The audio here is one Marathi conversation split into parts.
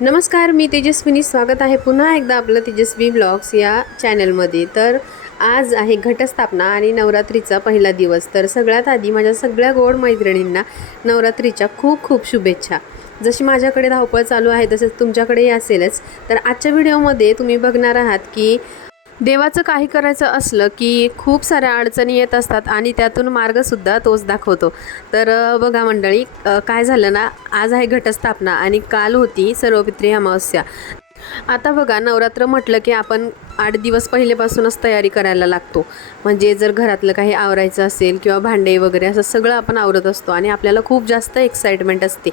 नमस्कार मी तेजस्विनी. स्वागत आहे पुन्हा एकदा आपलं तेजस्वी ब्लॉग्स या चॅनलमध्ये. तर आज आहे घटस्थापना आणि नवरात्रीचा पहिला दिवस. तर सगळ्यात आधी माझ्या सगळ्या गोड मैत्रिणींना नवरात्रीच्या खूप खूप शुभेच्छा. जशी माझ्याकडे धावपळ चालू आहे तसेच तुमच्याकडेही असेलच. तर आजच्या व्हिडिओमध्ये तुम्ही बघणार आहात की देवाचं काही करायचं असलं की खूप साऱ्या अडचणी येत असतात आणि त्यातून मार्गसुद्धा तोच दाखवतो. तर बघा मंडळी काय झालं ना आज आहे घटस्थापना आणि काल होती सर्वपित्री अमावस्या. आता बघा नवरात्र म्हटलं की आपण आठ दिवस पहिलेपासूनच तयारी करायला लागतो. म्हणजे जर घरातलं काही आवरायचं असेल किंवा भांडे वगैरे असं सगळं आपण आवरत असतो आणि आपल्याला खूप जास्त एक्साइटमेंट असते.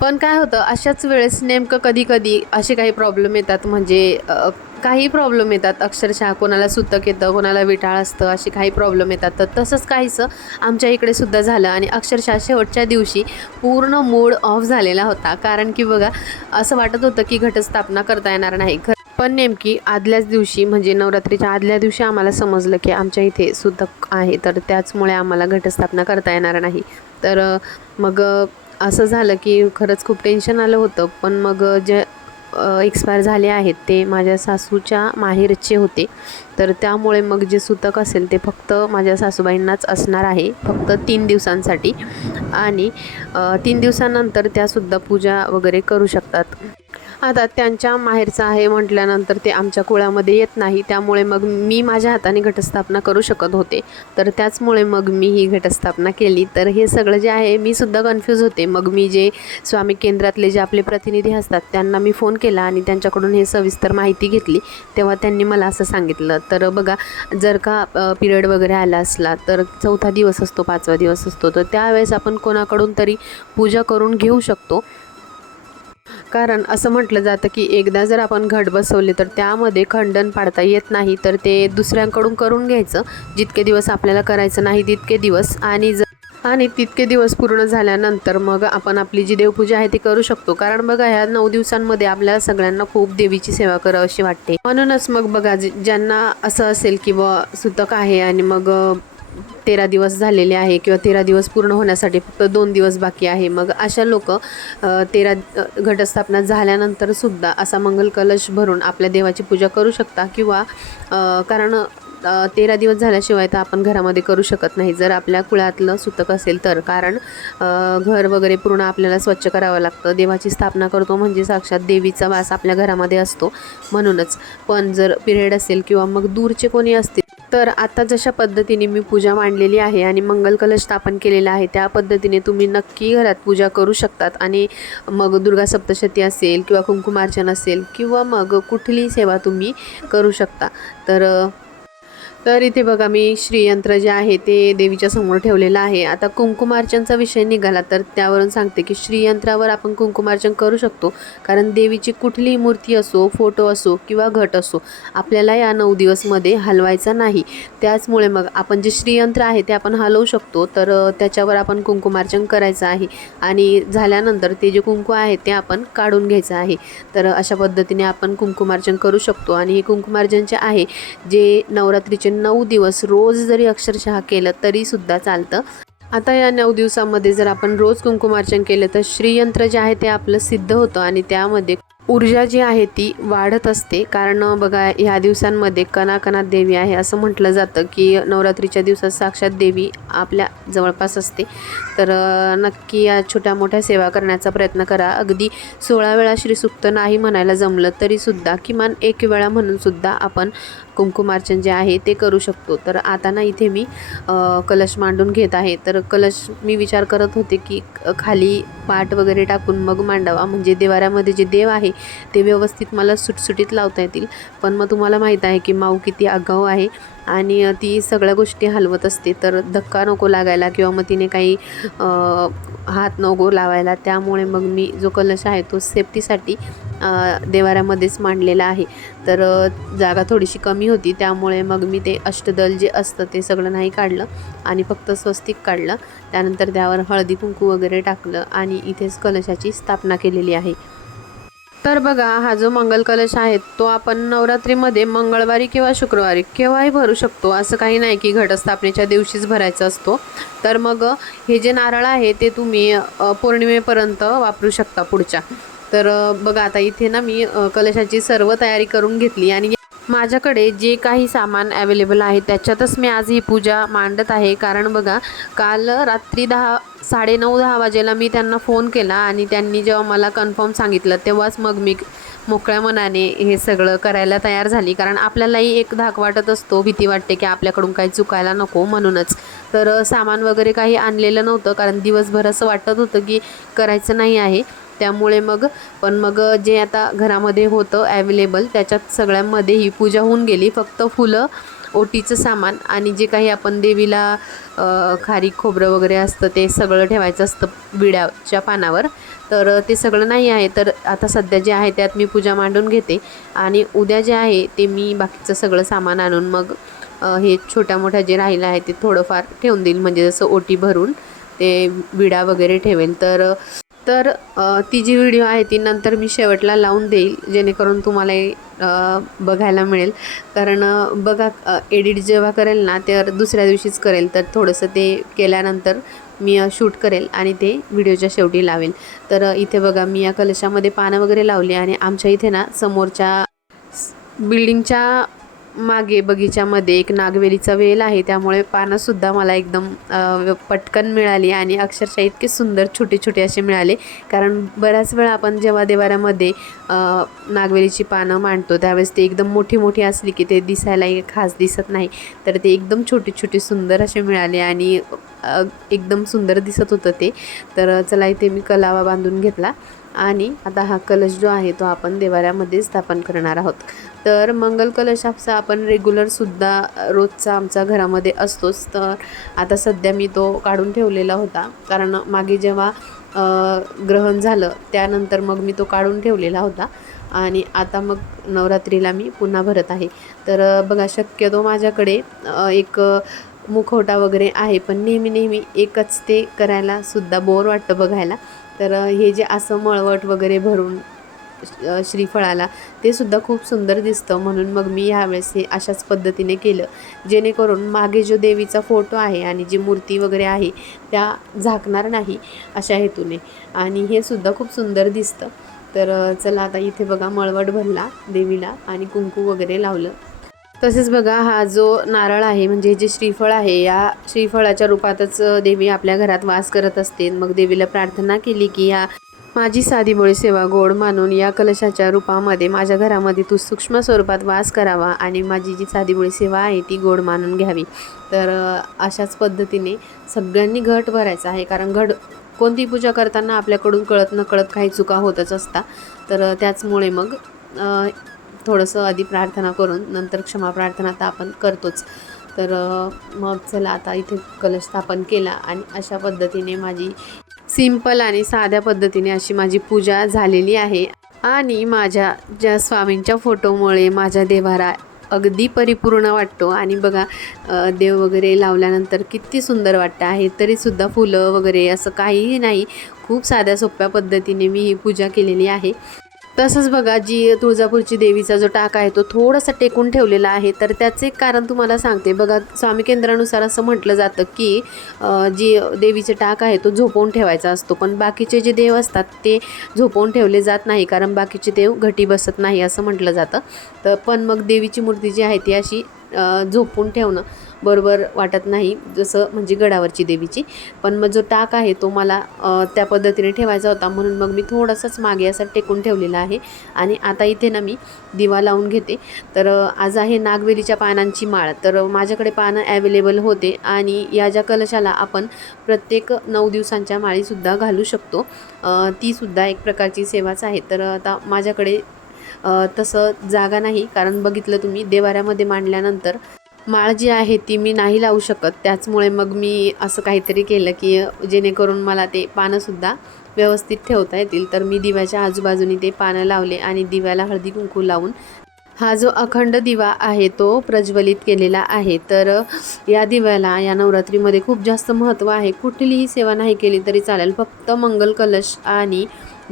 पण काय होतं अशाच वेळेस नेमकं कधी कधी असे काही प्रॉब्लेम येतात. म्हणजे काही प्रॉब्लेम येतात. अक्षरशः कोणाला सुतक येतं कोणाला विटाळ असतं असे काही प्रॉब्लेम येतात. तर तसंच काहीसं आमच्या इकडे सुद्धा झालं आणि अक्षरशः शेवटच्या दिवशी पूर्ण मूड ऑफ झालेला होता. कारण की बघा असं वाटत होतं की घटस्थापना करता येणार नाही. खरं पण नेमकी आदल्याच दिवशी म्हणजे नवरात्रीच्या आदल्या दिवशी आम्हाला समजलं की आमच्या इथे सुतक आहे. तर त्याचमुळे आम्हाला घटस्थापना करता येणार नाही. तर मग असं झालं की खरंच खूप टेन्शन आलं होतं. पण मग जे एक्सपायर झाले आहेत ते माझ्या सासूच्या माहेरचे होते. तर त्यामुळे मग जे सुतक असेल ते फक्त माझ्या सासूबाईंनाच असणार आहे फक्त तीन दिवसांसाठी. आणि तीन दिवसानंतर त्यासुद्धा पूजा वगैरे करू शकतात. आता त्यांच्या माहेरचं आहे म्हटल्यानंतर ते आमच्या कुळामध्ये येत नाही. त्यामुळे मग मी माझ्या हाताने घटस्थापना करू शकत होते. तर त्याचमुळे मग मी ही घटस्थापना केली. तर हे सगळं जे आहे मी सुद्धा कन्फ्यूज होते. मग मी जे स्वामी केंद्रातले जे आपले प्रतिनिधी असतात त्यांना मी फोन केला आणि त्यांच्याकडून हे सविस्तर माहिती घेतली. तेव्हा त्यांनी मला असं सांगितलं. तर बघा जर का पिरियड वगैरे आला असला तर चौथा दिवस असतो पाचवा दिवस असतो. तर त्यावेळेस आपण कोणाकडून तरी पूजा करून घेऊ शकतो. कारण असं म्हटलं जातं की एकदा जर आपण घट बसवले तर त्यामध्ये खंडन पाडता येत नाही तर ते दुसऱ्यांकडून करून घ्यायचं. जितके दिवस आपल्याला करायचं नाही तितके दिवस. आणि जर आणि तितके दिवस पूर्ण झाल्यानंतर मग आपण आपली जी देवपूजा आहे ती करू शकतो. कारण बघा ह्या नऊ दिवसांमध्ये आपल्याला सगळ्यांना खूप देवीची सेवा करावी अशी वाटते. म्हणूनच मग बघा ज्यांना असं असेल की बुवा सुतक आहे आणि मग तेरा दिवस झालेले आहे किंवा तेरा दिवस पूर्ण होण्यासाठी फक्त दोन दिवस बाकी आहे. मग अशा लोक तेरा घटस्थापना झाल्यानंतर सुद्धा असा मंगल कलश भरून आपल्या देवाची पूजा करू शकता किंवा कारण तेरा दिवस झाल्याशिवाय तर आपण घरामध्ये करू शकत नाही. जर आपल्या कुळातलं सुतक असेल तर कारण घर वगैरे पूर्ण आपल्याला स्वच्छ करावं लागतं. देवाची स्थापना करतो म्हणजे साक्षात देवीचा वास आपल्या घरामध्ये असतो म्हणूनच. पण जर पिरियड असेल किंवा मग दूरचे कोणी असतील तर आता जशा पद्धतीने मी पूजा मांडलेली आहे आणि मंगल कलश स्थापन केलेला आहे त्या पद्धतीने तुम्ही नक्की घरात पूजा करू शकतात. आणि मग दुर्गा सप्तशती असेल किंवा कुंकुमार्चन असेल किंवा मग कुठलीही सेवा तुम्ही करू शकता. तर तर इथे बघा मी श्रीयंत्र जे आहे ते देवीच्या समोर ठेवलेलं आहे. आता कुंकुमार्चनचा विषय निघाला तर त्यावरून सांगते की श्रीयंत्रावर आपण कुंकुमार्चन करू शकतो. कारण देवीची कुठलीही मूर्ती असो फोटो असो किंवा घट असो आपल्याला या नऊ दिवसमध्ये हलवायचा नाही. त्याचमुळे मग आपण जे श्रीयंत्र आहे ते आपण हलवू शकतो. तर त्याच्यावर आपण कुंकुमार्चन करायचं आहे. आणि झाल्यानंतर ते जे कुंकू आहे ते आपण काढून घ्यायचं आहे. तर अशा पद्धतीने आपण कुंकुमार्चन करू शकतो. आणि हे कुंकुमार्चनचे आहे जे नवरात्रीचे म्हणजे नऊ दिवस रोज जरी अक्षरशः केलं तरीसुद्धा चालतं. आता या नऊ दिवसामध्ये जर आपण रोज कुंकुमार्चन केलं तर श्रीयंत्र जे आहे ते आपलं सिद्ध होतं आणि त्यामध्ये ऊर्जा जी आहे ती वाढत असते. कारण बघा ह्या दिवसांमध्ये कणाकणात देवी आहे असं म्हटलं जातं की नवरात्रीच्या दिवसात साक्षात देवी आपल्या जवळपास असते. तर नक्की या छोट्या मोठ्या सेवा करण्याचा प्रयत्न करा. अगदी सोळा वेळा श्रीसुक्त नाही म्हणायला जमलं तरीसुद्धा किमान एक वेळा म्हणून सुद्धा आपण कुंकुमार्चन जे आहे ते करू शकतो. तर आता ना इथे मी कलश मांडून घेत आहे. तर कलश मी विचार करत होते की खाली पाट वगैरे टाकून मग मांडावा. म्हणजे देवाऱ्यामध्ये जे देव आहे ते व्यवस्थित मला सुटसुटीत लावता येतील. पण मग तुम्हाला माहीत आहे की माऊ किती आगाऊ आहे. आणि ती सगळ्या गोष्टी हलवत असते. तर धक्का नको लागायला किंवा मग तिने काही हात नको लावायला. त्यामुळे मग मी जो कलश आहे तो सेफ्टीसाठी देवाऱ्यामध्येच मांडलेला आहे. तर जागा थोडीशी कमी होती. त्यामुळे मग मी ते अष्टदल जे असतं ते सगळं नाही काढलं आणि फक्त स्वस्तिक काढलं. त्यानंतर त्यावर हळदी कुंकू वगैरे टाकलं आणि इथेच कलशाची स्थापना केलेली आहे. तर बघा हा जो मंगल कलश आहे तो आपण नवरात्रीमध्ये मंगळवारी किंवा शुक्रवारी केव्हाही भरू शकतो. असं काही नाही की घटस्थापनेच्या दिवशीच भरायचा असतो. तर मग हे जे नारळ आहे ते तुम्ही पौर्णिमेपर्यंत वापरू शकता पुढच्या. तर बघा आता इथे ना मी कलशाची सर्व तयारी करून घेतली आणि माझ्याकडे जे काही सामान अवेलेबल आहे त्याच्यातच मी आज ही पूजा मांडत आहे. कारण बघा काल रात्री दहा साडेनऊ दहा वाजेला मी त्यांना फोन केला आणि त्यांनी जेव्हा मला कन्फर्म सांगितलं तेव्हाच मग मी मोकळ्या मनाने हे सगळं करायला तयार झाली. कारण आपल्यालाही एक धाक वाटत असतो भीती वाटते की आपल्याकडून काही चुकायला नको म्हणूनच. तर सामान वगैरे काही आणलेलं नव्हतं कारण दिवसभर असं वाटत होतं की करायचं नाही आहे. त्यामुळे मग पण मग जे आता घरामध्ये होतं ॲवेलेबल त्याच्यात सगळ्यांमध्ये ही पूजा होऊन गेली. फक्त फुलं ओटीचं सामान आणि जे काही आपण देवीला खारी खोबरं वगैरे असतं ते सगळं ठेवायचं असतं विड्याच्या पानावर. तर ते सगळं नाही आहे. तर आता सध्या जे आहे त्यात मी पूजा मांडून घेते. आणि उद्या जे आहे ते मी बाकीचं सगळं सामान आणून मग हे छोट्या मोठ्या जे राहिलं आहे ते थोडंफार ठेवून देईल. म्हणजे जसं ओटी भरून ते विडा वगैरे ठेवेल. तर तर ती जी व्हिडिओ आहे ती नंतर मी शेवटला लावून देईल जेणेकरून तुम्हाला बघायला मिळेल. कारण बघा एडिट जेव्हा करेल ना तर दुसऱ्या दिवशीच करेल. तर थोडंसं ते केल्यानंतर मी शूट करेल आणि ते व्हिडिओच्या शेवटी लावेल. तर इथे बघा मी या कलशामध्ये पानं वगैरे लावली आणि आमच्या इथे ना समोरच्या बिल्डिंगच्या मागे बगीच्यामध्ये एक नागवेलीचा वेल आहे. त्यामुळे पानंसुद्धा मला एकदम पटकन मिळाली आणि अक्षरशः इतके सुंदर छोटे छोटे असे मिळाले. कारण बऱ्याच वेळा आपण जेव्हा देवाऱ्यामध्ये नागवेलीची पानं मांडतो त्यावेळेस ते एकदम मोठी मोठी असली की ते दिसायलाही खास दिसत नाही. तर ते एकदम छोटे छोटे सुंदर असे मिळाले आणि एकदम सुंदर दिसत होतं ते. तर चला इथे मी कलावा बांधून घेतला. आणि आता हा कलश जो आहे तो आपण देवाऱ्यामध्ये स्थापन करणार आहोत. तर मंगल कलशाचा आपण रेग्युलरसुद्धा रोजचा आमचा घरामध्ये असतोच. तर आता सध्या मी तो काढून ठेवलेला होता. कारण मागे जेव्हा ग्रहण झालं त्यानंतर मग मी तो काढून ठेवलेला होता. आणि आता मग नवरात्रीला मी पुन्हा भरत आहे. तर बघा शक्यतो माझ्याकडे एक मुखवटा वगैरे आहे पण नेहमी नेहमी एकच ते करायला सुद्धा बोर वाटतं बघायला. तर हे जे असं मळवट वगैरे भरून श्रीफळाला ते सुद्धा खूप सुंदर दिसतं. म्हणून मग मी ह्यावेळेस हे अशाच पद्धतीने केलं. जेणेकरून मागे जो देवीचा फोटो आहे आणि जी मूर्ती वगैरे आहे त्या झाकणार नाही अशा हेतूने. आणि हे सुद्धा खूप सुंदर दिसतं. तर चला आता इथे बघा मळवट भरला देवीला आणि कुंकू वगैरे लावलं. तसेच बघा हा जो नारळ आहे म्हणजे जे श्रीफळ आहे या श्रीफळाच्या रूपातच देवी आपल्या घरात वास करत असते. मग देवीला प्रार्थना केली की या माझी साधीमुळे सेवा गोड मानून या कलशाच्या रूपामध्ये माझ्या घरामध्ये तू सूक्ष्म स्वरूपात वास करावा आणि माझी जी साधीमुळे सेवा आहे ती गोड मानून घ्यावी. तर अशाच पद्धतीने सगळ्यांनी घट भरायचा आहे. कारण घट कोणती पूजा करताना आपल्याकडून कळत न कळत काही चुका होतच असता तर त्याचमुळे मग थोडंसं आधी प्रार्थना करून नंतर क्षमा प्रार्थना तर आपण करतोच. तर मग चला आता इथे कलश स्थापन केला आणि अशा पद्धतीने माझी सिंपल आणि साध्या पद्धतीने अशी माझी पूजा झालेली आहे. आणि माझ्या ज्या स्वामींच्या फोटोमुळे माझ्या देवारा अगदी परिपूर्ण वाटतो. आणि बघा देव वगैरे लावल्यानंतर किती सुंदर वाटतं आहे. तरीसुद्धा फुलं वगैरे असं काहीही नाही. खूप साध्या सोप्या पद्धतीने मी ही पूजा केलेली आहे. तसंच बघा जी तुळजापूरची देवीचा जो टाक आहे तो थोडासा टेकून ठेवलेला आहे. तर त्याचे एक कारण तुम्हाला सांगते. बघा स्वामी केंद्रानुसार असं म्हटलं जातं की जी देवीचे टाक आहे तो झोपवून ठेवायचा असतो. पण बाकीचे जे देव असतात ते झोपवून ठेवले जात नाही. कारण बाकीचे देव घटी बसत नाही असं म्हटलं जातं. तर पण मग देवीची मूर्ती जी आहे ती अशी झोपून ठेवणं. बरोबर वाटत नाही जसं म्हणजे गडावरची देवीची. पण मग जो टाक आहे तो मला त्या पद्धतीने ठेवायचा होता. म्हणून मग मी थोडासाच मागे असा टेकून ठेवलेला आहे. आणि आता इथे ना मी दिवा लावून घेते. तर आज आहे नागवेलीच्या पानांची माळ. तर माझ्याकडे पानं ॲवेलेबल होते. आणि या ज्या कलशाला आपण प्रत्येक नऊ दिवसांच्या माळीसुद्धा घालू शकतो तीसुद्धा एक प्रकारची सेवाच आहे. तर आता माझ्याकडे तसं जागा नाही. कारण बघितलं तुम्ही देवाऱ्यामध्ये मांडल्यानंतर माळ जी आहे ती मी नाही लावू शकत. त्याचमुळे मग मी असं काहीतरी केलं की जेणेकरून मला ते पानंसुद्धा व्यवस्थित ठेवता येतील. तर मी दिव्याच्या आजूबाजूनी ते पानं लावले आणि दिव्याला हळदी कुंकू लावून हा जो अखंड दिवा आहे तो प्रज्वलित केलेला आहे. तर या दिव्याला या नवरात्रीमध्ये खूप जास्त महत्त्व आहे. कुठलीही सेवा नाही केली तरी चालेल. फक्त मंगल कलश आणि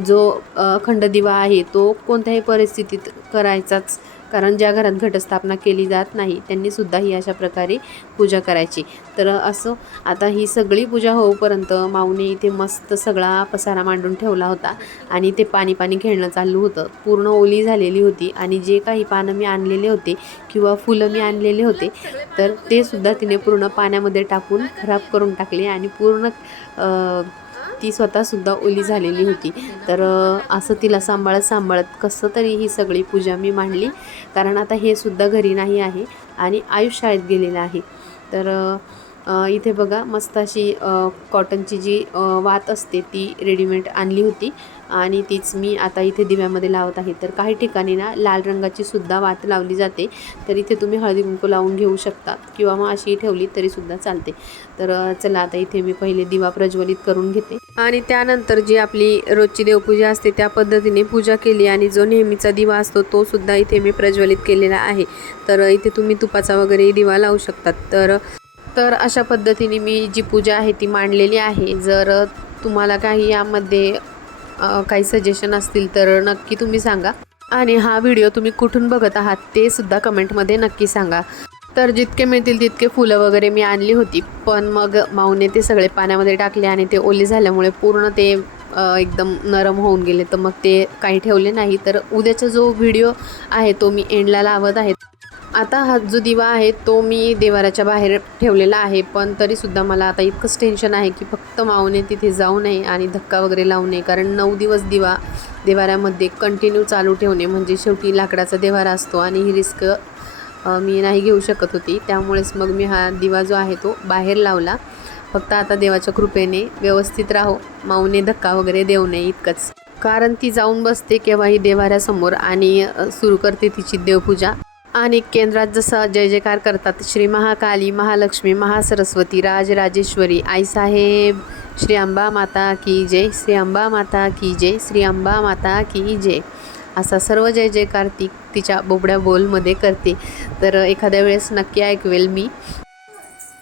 जो अखंड दिवा आहे तो कोणत्याही परिस्थितीत करायचाच कारण ज्या घरात घटस्थापना केली जात नाही त्यांनीसुद्धा ही अशा प्रकारे पूजा करायची. तर असं आता ही सगळी पूजा होऊपर्यंत माऊने इथे मस्त सगळा पसारा मांडून ठेवला होता आणि ते पाणी पाणी खेळणं चालू होतं. पूर्ण ओली झालेली होती आणि जे काही पानं मी आणलेले होते किंवा फुलं मी आणलेले होते तर ते सुद्धा तिने पूर्ण पाण्यामध्ये टाकून खराब करून टाकले आणि पूर्ण ती स्वतःसुद्धा ओली झालेली होती. तर असं तिला सांभाळत सांभाळत कसं तरी ही सगळी पूजा मी मांडली. कारण आता हे सुद्धा घरी नाही आहे आणि आयुष शाळेत गेलेलं आहे. तर इथे बघा मस्त अशी कॉटनची जी वात असते ती रेडीमेड आणली होती. आणि तीच मी आता इथे दिव्यामध्ये लावत आहे. तर काही ठिकाणी ना लाल रंगाची सुद्धा वात लावली जाते. तर इथे तुम्ही हळदी कुंकू लावून घेऊ शकता किंवा मग अशी ठेवली तरीसुद्धा चालते. तर चला आता इथे मी पहिले दिवा प्रज्वलित करून घेते. आणि त्यानंतर जी आपली रोजची देवपूजा असते त्या पद्धतीने पूजा केली आणि जो नेहमीचा दिवा असतो तो सुद्धा इथे मी प्रज्वलित केलेला आहे. तर इथे तुम्ही तुपाचा वगैरे दिवा लावू शकतात. तर तर अशा पद्धतीने मी जी पूजा आहे ती मांडलेली आहे. जर तुम्हाला काही यामध्ये काही सजेशन असतील तर नक्की तुम्ही सांगा. आणि हा व्हिडिओ तुम्ही कुठून बघत आहात ते सुद्धा कमेंटमध्ये नक्की सांगा. तर जितके मिळतील तितके फुलं वगैरे मी आणली होती. पण मग माऊने ते सगळे पाण्यामध्ये टाकले आणि ते ओले झाल्यामुळे पूर्ण ते एकदम नरम होऊन गेले. तर मग ते काही ठेवले नाही. तर उद्याचा जो व्हिडिओ आहे तो मी एंडला लावत आहे. आता हा जो दिवा आहे तो मी देवाराच्या बाहेर ठेवलेला आहे. पण तरीसुद्धा मला आता इतकंच टेन्शन आहे की फक्त माऊने तिथे जाऊ नये आणि धक्का वगैरे लावू नये. कारण नऊ दिवस दिवा देवाऱ्यामध्ये कंटिन्यू चालू ठेवणे म्हणजे शेवटी लाकडाचा देवारा असतो आणि ही रिस्क मी नाही घेऊ शकत होती. त्यामुळेच मग मी हा दिवा जो आहे तो बाहेर लावला. फक्त आता देवाच्या कृपेने व्यवस्थित राहो. माऊने धक्का वगैरे देऊ नये इतकंच. कारण ती जाऊन बसते केव्हाही देवाऱ्यासमोर आणि सुरू करते तिची देवपूजा. आणि केंद्रात जसं जय जयकार करतात श्री महाकाली महालक्ष्मी महासरस्वती राजराजेश्वरी आईसाहेब श्री अंबा माता की जय श्री अंबा माता की जय श्री अंबा माता की जय. असा सर्व जय जयकार ती तिच्या बोबड्या बोलमध्ये करते. तर एखाद्या वेळेस नक्की ऐकवेल मी.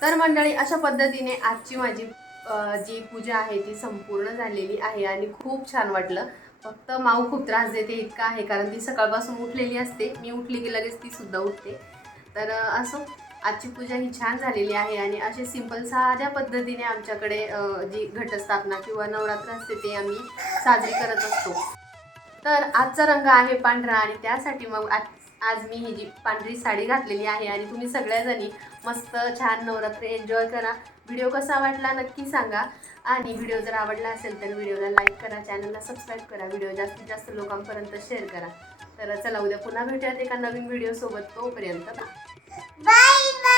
तर मंडळी अशा पद्धतीने आजची माझी जी पूजा आहे ती संपूर्ण झालेली आहे आणि खूप छान वाटलं. फक्त माऊ खूप त्रास देते इतका आहे कारण ती सकाळपासून उठलेली असते. मी उठली की लगेच ती सुद्धा उठते. तर असं असो. आजची पूजा ही छान झालेली आहे आणि असे सिंपल साध्या पद्धतीने आमच्याकडे जी घटस्थापना किंवा नवरात्र असते ते आम्ही साजरी करत असतो. तर आजचा रंग आहे पांढरा आणि त्यासाठी मग आज आज मी ही जी पांढरी साडी घातलेली आहे आणि तुम्ही सगळ्याजणी मस्त छान नवरात्र एन्जॉय करा. व्हिडिओ कसा वाटला नक्की सांगा. आणि व्हिडिओ जर आवडला असेल तर व्हिडिओला लाईक करा चॅनलला सबस्क्राईब करा. व्हिडिओ जास्तीत जास्त लोकांपर्यंत शेअर करा. तर चला उद्या पुन्हा भेटूयात एका नवीन व्हिडिओसोबत तोपर्यंत bye. बाय